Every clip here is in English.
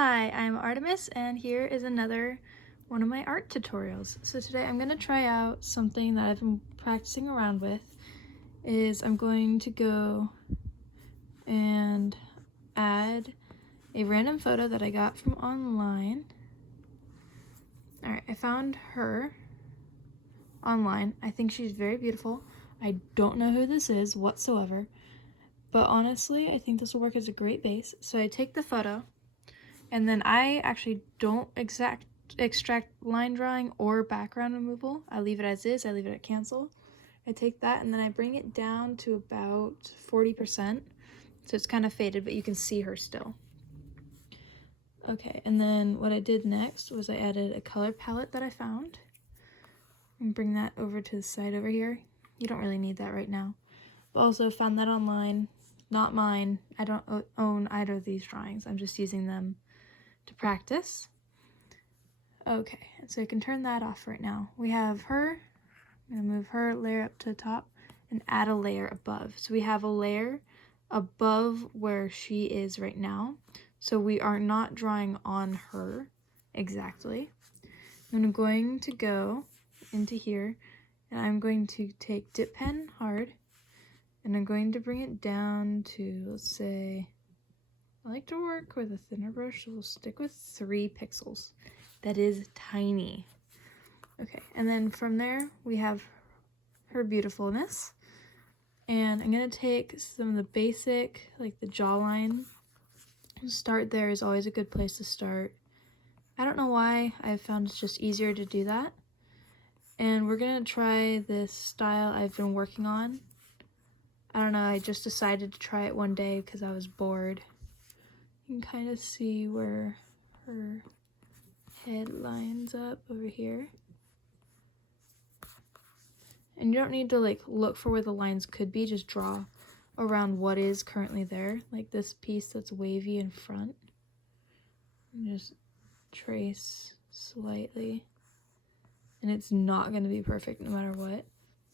Hi, I'm Artemis, and here is another one of my art tutorials. So today I'm going to try out something that I've been practicing around with. I'm going to go and add a random photo that I got from online. Alright, I found her online. I think she's very beautiful. I don't know who this is whatsoever, but honestly, I think this will work as a great base. So I take the photo, and then I actually don't extract line drawing or background removal. I leave it as is. I leave it at cancel. I take that and then I bring it down to about 40%. So it's kind of faded, but you can see her still. Okay, and then what I did next was I added a color palette that I found. And bring that over to the side over here. You don't really need that right now. But also found that online. Not mine. I don't own either of these drawings. I'm just using them to practice. Okay, so I can turn that off right now. We have her. I'm going to move her layer up to the top and add a layer above. So we have a layer above where she is right now. So we are not drawing on her exactly. And I'm going to go into here and I'm going to take dip pen hard and I'm going to bring it down to, let's say, I like to work with a thinner brush, so we'll stick with 3 pixels. That is tiny. Okay, and then from there we have her beautifulness. And I'm gonna take some of the basic, like the jawline. Start there is always a good place to start. I don't know why, I've found it's just easier to do that. And we're gonna try this style I've been working on. I don't know, I just decided to try it one day because I was bored. You can kind of see where her head lines up over here. And you don't need to like look for where the lines could be, just draw around what is currently there. Like this piece that's wavy in front. And just trace slightly. And it's not going to be perfect no matter what.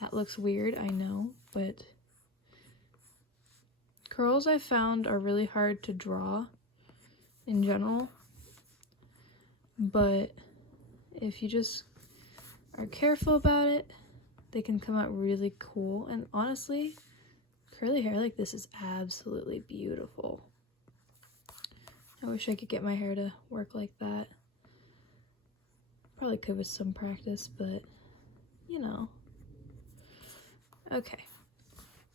That looks weird, I know, but curls I found are really hard to draw in general. But if you just are careful about it, they can come out really cool. And honestly, curly hair like this is absolutely beautiful. I wish I could get my hair to work like that. Probably could with some practice, but you know. Okay,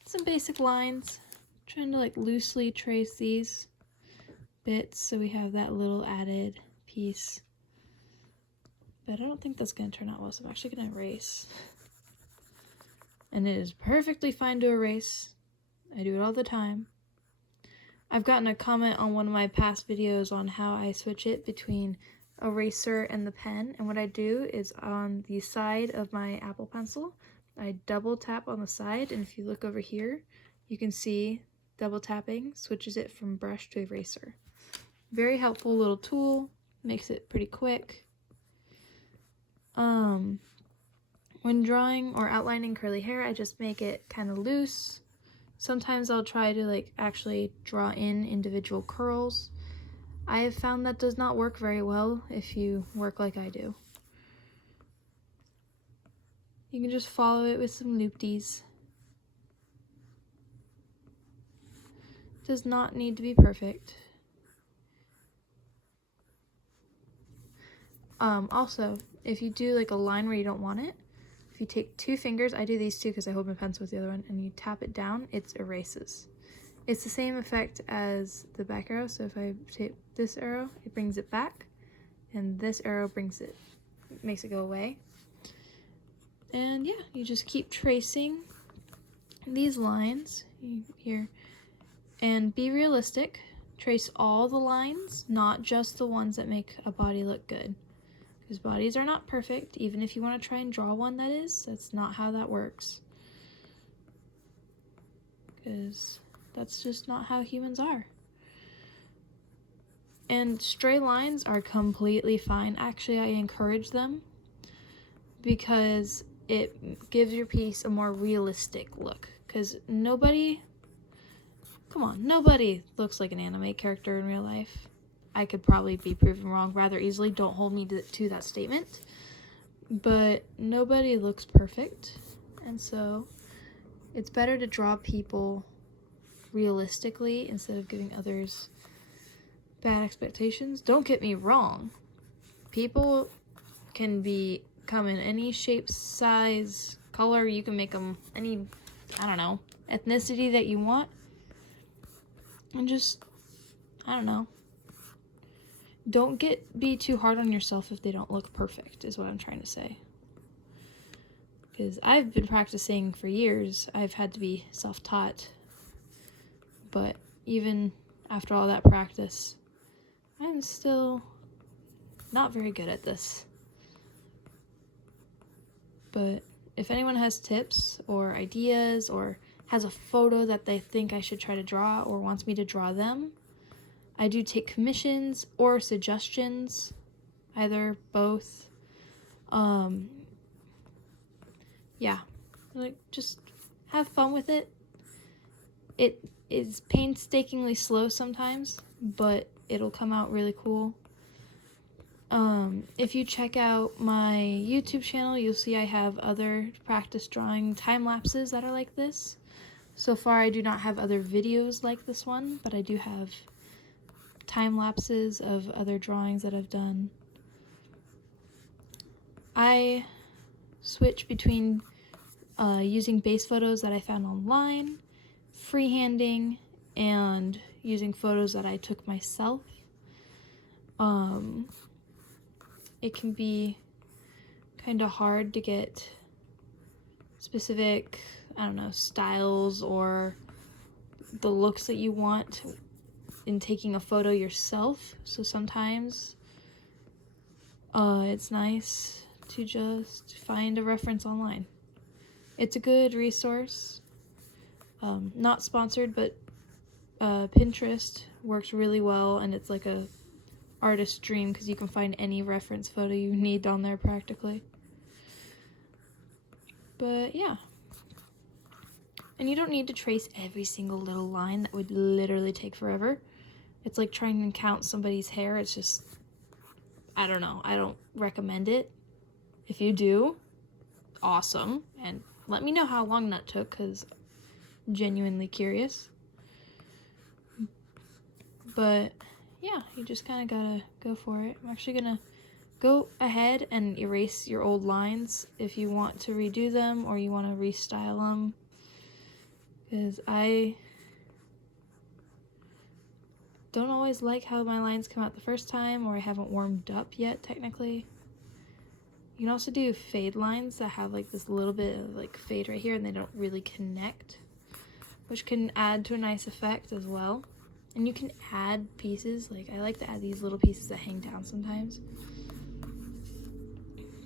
some basic lines. Trying to like loosely trace these bits so we have that little added piece. But I don't think that's gonna turn out well, so I'm actually gonna erase. And it is perfectly fine to erase. I do it all the time. I've gotten a comment on one of my past videos on how I switch it between eraser and the pen, and what I do is on the side of my Apple Pencil, I double tap on the side, and if you look over here, you can see double tapping switches it from brush to eraser. Very helpful little tool, makes it pretty quick. When drawing or outlining curly hair, I just make it kind of loose. Sometimes I'll try to like actually draw in individual curls. I have found that does not work very well if you work like I do. You can just follow it with some loop-dees. Does not need to be perfect. Also, if you do like a line where you don't want it, if you take 2 fingers, I do these 2 because I hold my pencil with the other one, and you tap it down, it erases. It's the same effect as the back arrow, so if I take this arrow, it brings it back, and this arrow makes it go away. And yeah, you just keep tracing these lines here, and be realistic. Trace all the lines, not just the ones that make a body look good. Because bodies are not perfect, even if you want to try and draw one that's not how that works. Because that's just not how humans are. And stray lines are completely fine. Actually, I encourage them because it gives your piece a more realistic look. Because nobody looks like an anime character in real life. I could probably be proven wrong rather easily. Don't hold me to that statement. But nobody looks perfect, and so it's better to draw people realistically instead of giving others bad expectations. Don't get me wrong. People can come in any shape, size, color. You can make them any, I don't know, ethnicity that you want. And just, I don't know. Don't be too hard on yourself if they don't look perfect, is what I'm trying to say. Because I've been practicing for years. I've had to be self-taught. But even after all that practice, I'm still not very good at this. But if anyone has tips or ideas or has a photo that they think I should try to draw or wants me to draw them, I do take commissions or suggestions, either, both. Yeah, like, just have fun with it. It is painstakingly slow sometimes, but it'll come out really cool. If you check out my YouTube channel, you'll see I have other practice drawing time lapses that are like this. So far, I do not have other videos like this one, but I do have time lapses of other drawings that I've done. I switch between using base photos that I found online, freehanding, and using photos that I took myself. It can be kind of hard to get specific, I don't know, styles or the looks that you want in taking a photo yourself. So sometimes it's nice to just find a reference online. It's a good resource. Not sponsored, but Pinterest works really well, and it's like a artist's dream because you can find any reference photo you need on there practically. But yeah. And you don't need to trace every single little line. That would literally take forever. It's like trying to count somebody's hair. It's just, I don't know. I don't recommend it. If you do, awesome. And let me know how long that took, because I'm genuinely curious. But yeah, you just kind of gotta go for it. I'm actually gonna go ahead and erase your old lines if you want to redo them or you want to restyle them. Because I don't always like how my lines come out the first time, or I haven't warmed up yet, technically. You can also do fade lines that have like this little bit of like fade right here and they don't really connect, which can add to a nice effect as well. And you can add pieces, like I like to add these little pieces that hang down sometimes.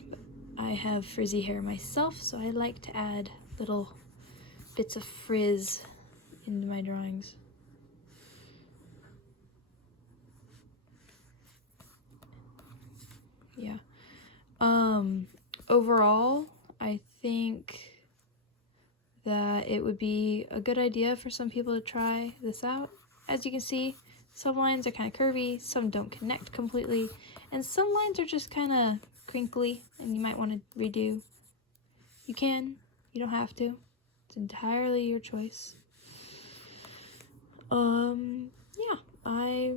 But I have frizzy hair myself, so I like to add little bits of frizz into my drawings. Yeah. Overall, I think that it would be a good idea for some people to try this out. As you can see, some lines are kind of curvy, some don't connect completely, and some lines are just kind of crinkly and you might want to redo. You can, you don't have to. It's entirely your choice. Yeah, I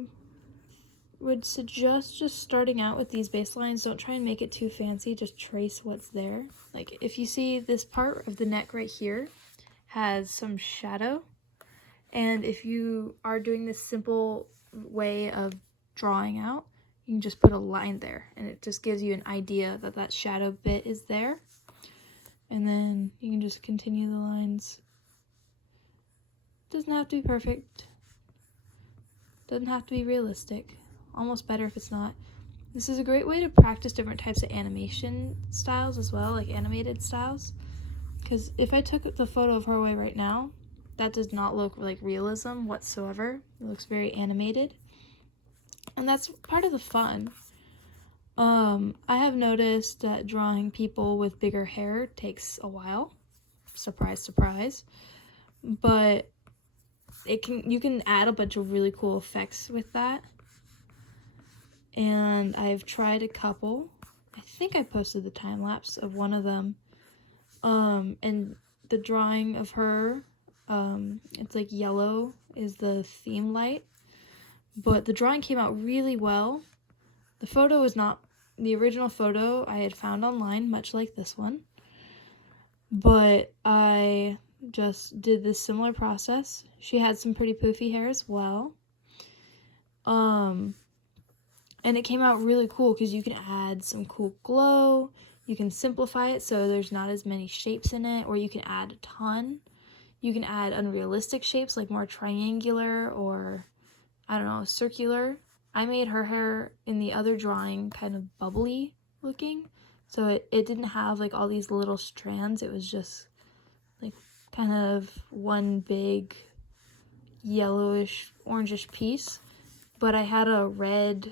would suggest just starting out with these baselines. Don't try and make it too fancy, just trace what's there. Like if you see this part of the neck right here has some shadow, and if you are doing this simple way of drawing out, you can just put a line there and it just gives you an idea that that shadow bit is there. And then you can just continue the lines. Doesn't have to be perfect. Doesn't have to be realistic. Almost better if it's not. This is a great way to practice different types of animation styles as well, like animated styles. Because if I took the photo of Horway right now, that does not look like realism whatsoever. It looks very animated. And that's part of the fun. I have noticed that drawing people with bigger hair takes a while. Surprise, surprise. But you can add a bunch of really cool effects with that. and I've tried a couple. I think I posted the time lapse of one of them. And the drawing of her, it's like yellow is the theme light, but the drawing came out really well. The photo was not the original photo I had found online, much like this one, but I just did this similar process. She had some pretty poofy hair as well. And it came out really cool because you can add some cool glow. You can simplify it so there's not as many shapes in it, or you can add a ton. You can add unrealistic shapes like more triangular or, I don't know, circular. I made her hair in the other drawing kind of bubbly looking, so it didn't have like all these little strands. It was just like kind of one big yellowish, orangish piece, but I had a red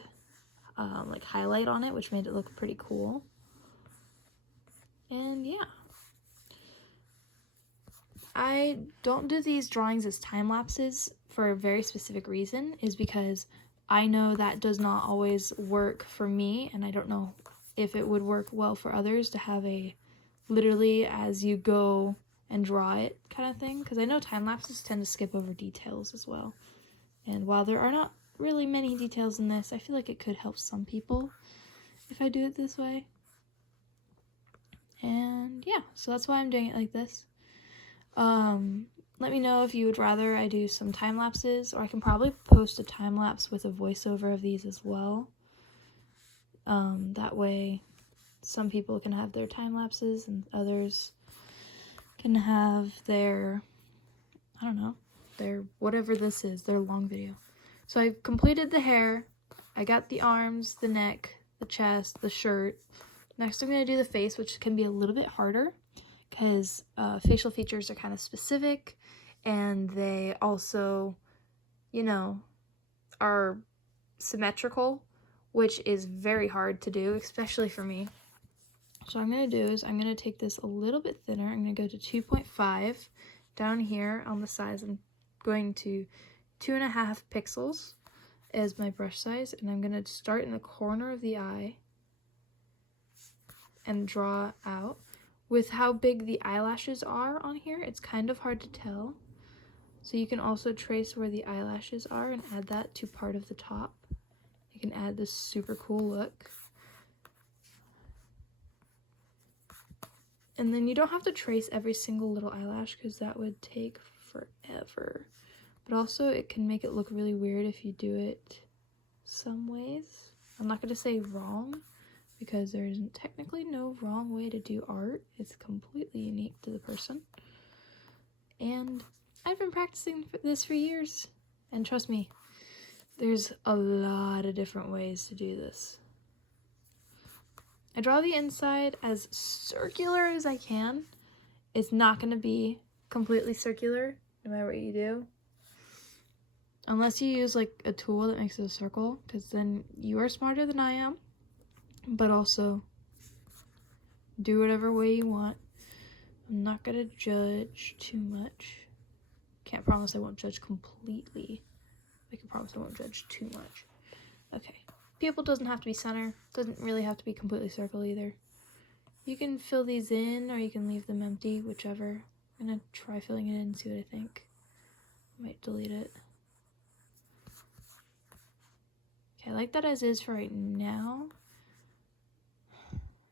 like highlight on it, which made it look pretty cool. And yeah, I don't do these drawings as time lapses for a very specific reason, is because I know that does not always work for me, and I don't know if it would work well for others to have a literally as you go and draw it kind of thing, because I know time lapses tend to skip over details as well. And while there are not really many details in this, I feel like it could help some people if I do it this way. And yeah, so that's why I'm doing it like this. Let me know if you would rather I do some time lapses, or I can probably post a time lapse with a voiceover of these as well. That way some people can have their time lapses and others can have their, I don't know, their whatever this is, their long video. So I completed the hair, I got the arms, the neck, the chest, the shirt. Next I'm going to do the face, which can be a little bit harder because facial features are kind of specific, and they also, you know, are symmetrical, which is very hard to do, especially for me. So what I'm going to do is I'm going to take this a little bit thinner. I'm going to go to 2.5. Down here on the sides, I'm going to 2.5 pixels as my brush size, and I'm going to start in the corner of the eye and draw out. With how big the eyelashes are on here, it's kind of hard to tell. So you can also trace where the eyelashes are and add that to part of the top. You can add this super cool look. And then you don't have to trace every single little eyelash because that would take forever. But also it can make it look really weird if you do it some ways. I'm not going to say wrong, because there isn't technically no wrong way to do art. It's completely unique to the person. And I've been practicing this for years. And trust me, there's a lot of different ways to do this. I draw the inside as circular as I can. It's not going to be completely circular no matter what you do. Unless you use like a tool that makes it a circle, because then you are smarter than I am. But also, do whatever way you want. I'm not going to judge too much. Can't promise I won't judge completely. I can promise I won't judge too much. Okay. Pupil doesn't have to be center. Doesn't really have to be completely circle either. You can fill these in, or you can leave them empty, whichever. I'm going to try filling it in and see what I think. I might delete it. Okay, I like that as is for right now.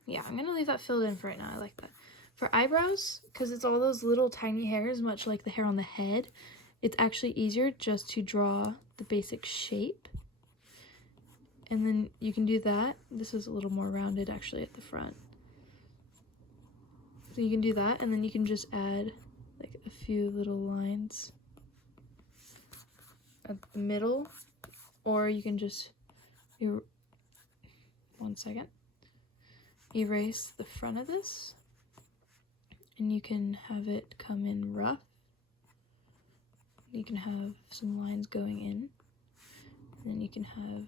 Yeah, I'm going to leave that filled in for right now. I like that. For eyebrows, because it's all those little tiny hairs, much like the hair on the head, it's actually easier just to draw the basic shape. And then you can do that. This is a little more rounded actually at the front. So you can do that, and then you can just add like a few little lines at the middle, or you can just, one second, erase the front of this, and you can have it come in rough. You can have some lines going in, and then you can have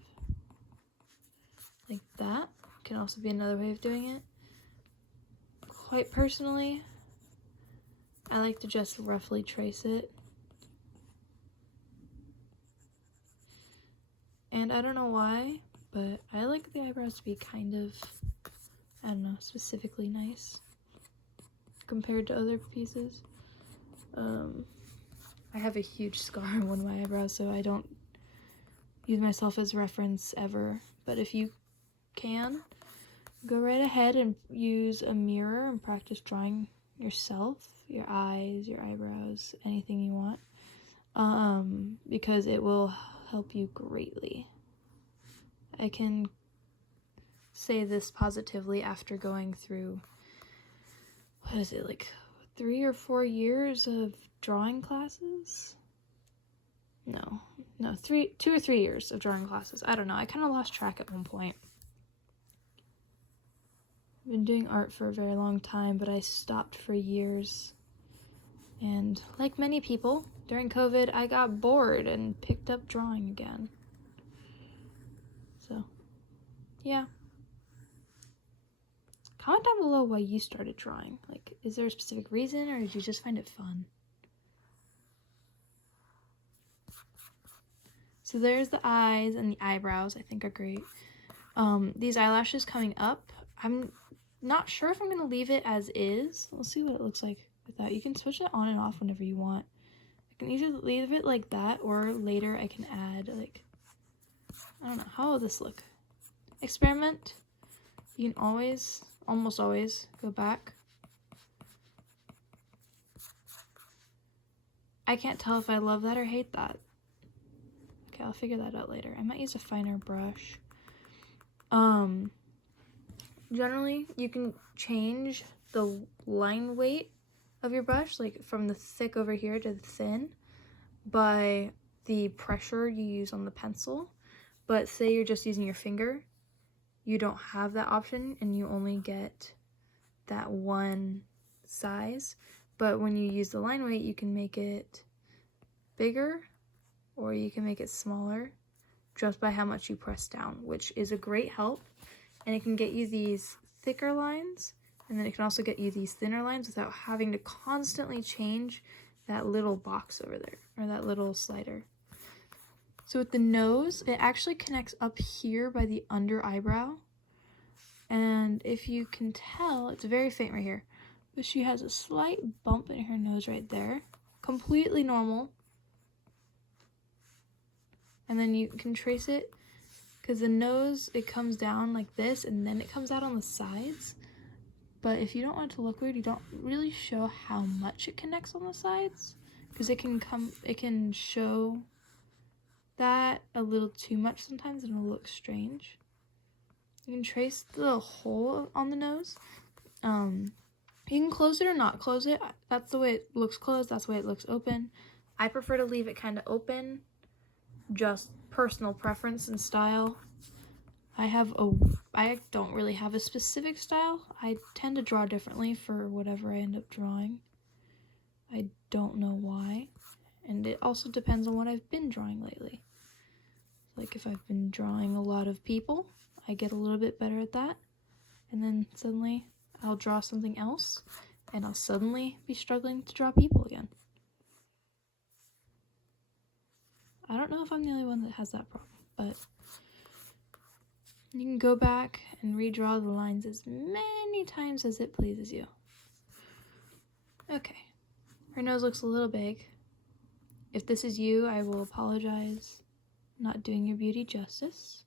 like that. Can also be another way of doing it. Quite personally, I like to just roughly trace it. And I don't know why, but I like the eyebrows to be kind of, I don't know, specifically nice compared to other pieces. I have a huge scar on one of my eyebrows, so I don't use myself as reference ever, but if you can, go right ahead and use a mirror and practice drawing yourself, your eyes, your eyebrows, anything you want, because it will help you greatly. I can say this positively after going through, what is it, like 3 or 4 years of drawing classes? No, 2 or 3 years of drawing classes. I don't know, I kind of lost track at one point. I've been doing art for a very long time, but I stopped for years. And like many people, during COVID, I got bored and picked up drawing again. So, yeah. Comment down below why you started drawing. Like, is there a specific reason, or did you just find it fun? So there's the eyes, and the eyebrows I think are great. These eyelashes coming up, I'm not sure if I'm going to leave it as is. We'll see what it looks like with that. You can switch it on and off whenever you want. I can either leave it like that, or later I can add, like, I don't know, how will this look? Experiment. You can always, almost always, go back. I can't tell if I love that or hate that. Okay, I'll figure that out later. I might use a finer brush. Generally, you can change the line weight of your brush, like from the thick over here to the thin, by the pressure you use on the pencil. But say you're just using your finger, you don't have that option and you only get that one size. But when you use the line weight, you can make it bigger or you can make it smaller just by how much you press down, which is a great help. And it can get you these thicker lines, and then it can also get you these thinner lines without having to constantly change that little box over there, or that little slider. So with the nose, it actually connects up here by the under eyebrow. And if you can tell, it's very faint right here, but she has a slight bump in her nose right there. Completely normal. And then you can trace it, because the nose, it comes down like this, and then it comes out on the sides. But if you don't want it to look weird, you don't really show how much it connects on the sides, because it can show that a little too much sometimes, and it'll look strange. You can trace the hole on the nose. You can close it or not close it. That's the way it looks closed, that's the way it looks open. I prefer to leave it kind of open, just personal preference and style. I don't really have a specific style. I tend to draw differently for whatever I end up drawing. I don't know why. And it also depends on what I've been drawing lately. Like if I've been drawing a lot of people, I get a little bit better at that. And then suddenly I'll draw something else and I'll suddenly be struggling to draw people again. I don't know if I'm the only one that has that problem, but you can go back and redraw the lines as many times as it pleases you. Okay, her nose looks a little big. If this is you, I will apologize. I'm not doing your beauty justice.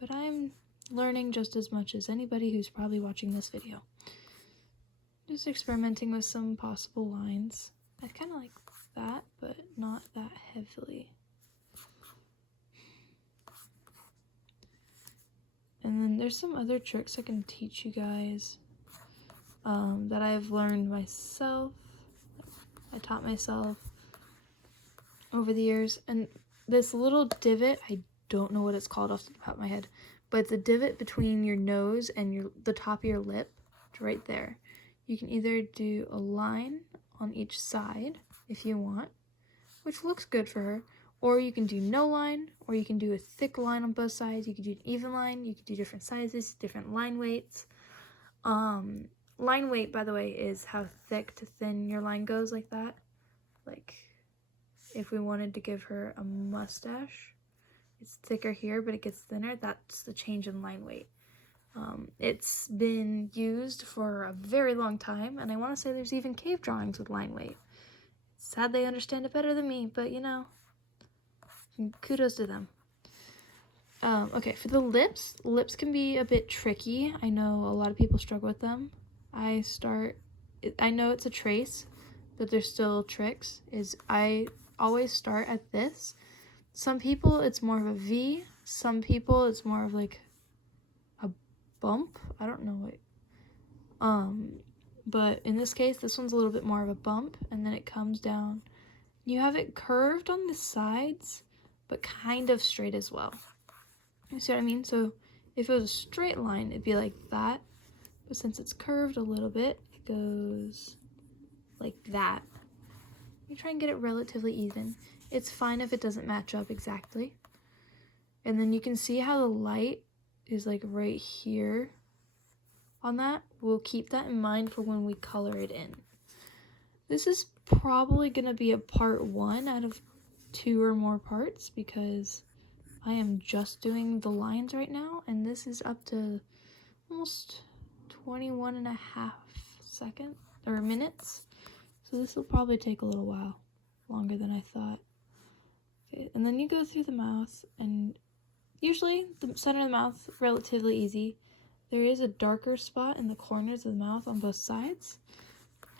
But I'm learning just as much as anybody who's probably watching this video. Just experimenting with some possible lines. I kind of like that, but not that heavily. And then there's some other tricks I can teach you guys that I've learned myself. I taught myself over the years. And this little divot, I don't know what it's called off the top of my head, but it's a divot between your nose and the top of your lip. It's right there. You can either do a line on each side if you want, which looks good for her, or you can do no line, or you can do a thick line on both sides. You can do an even line. You can do different sizes, different line weights. Line weight, by the way, is how thick to thin your line goes, like that. Like if we wanted to give her a mustache, it's thicker here, but it gets thinner. That's the change in line weight. It's been used for a very long time, and I want to say there's even cave drawings with line weight. Sad they understand it better than me, but you know, kudos to them. Okay, for the lips can be a bit tricky. I know a lot of people struggle with them. I know it's a trace, but there's still tricks. I always start at this. Some people it's more of a V. Some people it's more of like a bump. I don't know what. But in this case, this one's a little bit more of a bump, and then it comes down. You have it curved on the sides, but kind of straight as well. You see what I mean? So if it was a straight line, it'd be like that. But since it's curved a little bit, it goes like that. You try and get it relatively even. It's fine if it doesn't match up exactly. And then you can see how the light is like right here on that. We'll keep that in mind for when we color it in. This is probably going to be a part 1 out of 2 or more parts because I am just doing the lines right now, and this is up to almost 21.5 minutes. So this will probably take a little while, longer than I thought. Okay, and then you go through the mouth, and usually the center of the mouth, relatively easy. There is a darker spot in the corners of the mouth on both sides,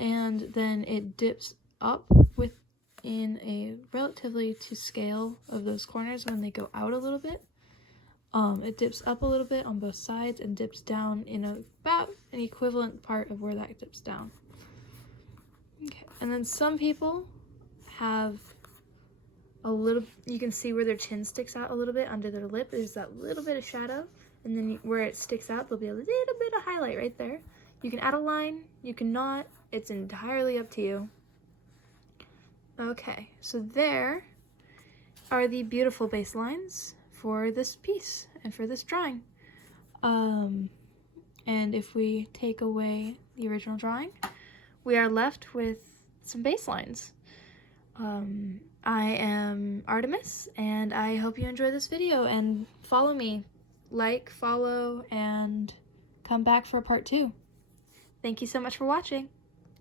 and then it dips up within a relatively to scale of those corners when they go out a little bit. It dips up a little bit on both sides and dips down in about an equivalent part of where that dips down. Okay, and then some people have a little, you can see where their chin sticks out a little bit under their lip. There's that little bit of shadow, and then where it sticks out, there'll be a little bit of highlight right there. You can add a line, you can not, it's entirely up to you. Okay, so there are the beautiful baselines for this piece and for this drawing. And if we take away the original drawing, we are left with some baselines. I am Artemis, and I hope you enjoy this video, and follow me. Like, follow, and come back for part 2. Thank you so much for watching.